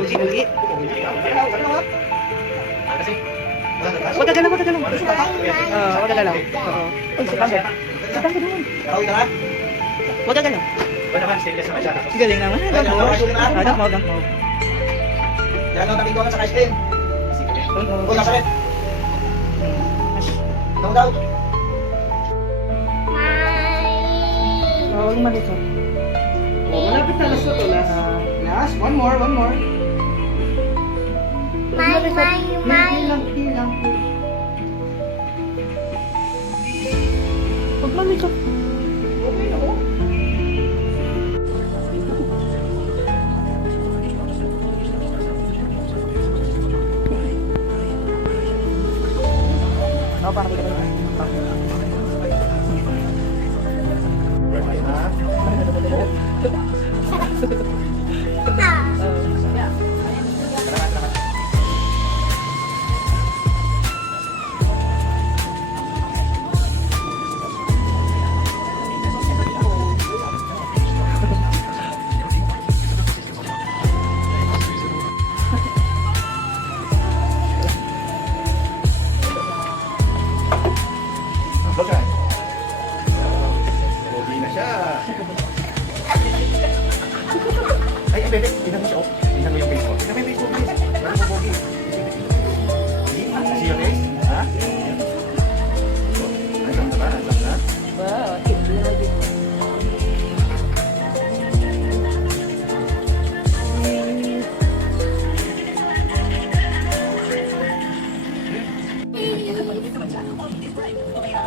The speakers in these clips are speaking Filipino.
Pugi-pugi. Huwag ka galaw, huwag ka galaw. Huwag ka galaw. Oo. Uy, sitang ka. Sitang ka doon. Huwag ka galaw. Galing naman. Don't move. Yan ang tabi ko sa ice cream. Huwag na sakit. Ikaw daw. Huwag malikot. Malapit na last na to. Last. One more. Huwag malikot. Okay na po. No, parang dito. Bagan. Pogi na siya. Ay, bebe, tingnan mo siya. Tingnan mo yung face mo. Tingnan mo yung face mo, please. Wala mo pogi. See your face? Ha? Ay, saan na? Wow, hindi na dito.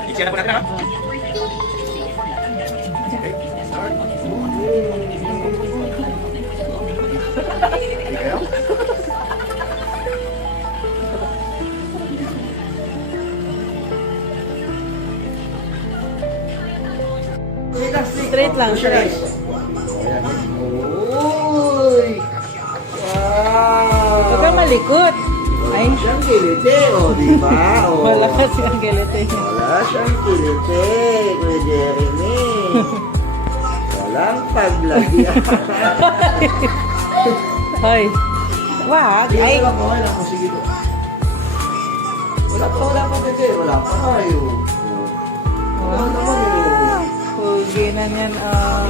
I-share na po natin, ha? Okay, start. Hindi kayo? Straight lang, straight. Uy! Wow! Huwag kang malikot. Ay, Siyang kiliti, o, di ba? O. wala kasi ang kilite. Wala siyang kiliti, Kuya Jeremy. Walang paglagyan. Hoy. Wag. Ay, Okay lang po, sige po. Wala pa, bebe. Wala pa kayo. Wala naman yun. Pugi na yan.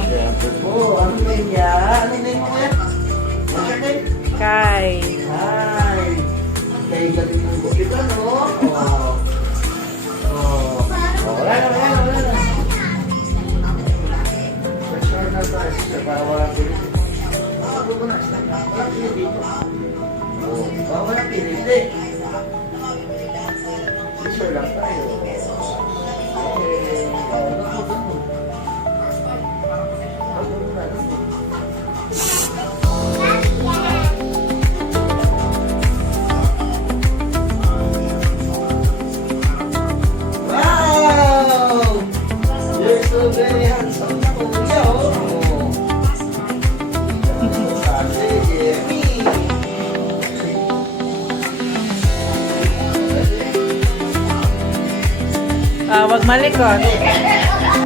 Siyempre po, ano name niya? Ano name mo kuya? Ano siya name? Kai. Hi! Kaya galing mo po kita, no? Oo. Wala na. Pressure na tayo, siya, para walang pilit. Ako na, walang pilit dito. Oo, walang pilit eh. Pressure lang tayo. Okay. Wow! You're so very handsome na kuya, oh. Sabi, Jeremy. Wag malikot.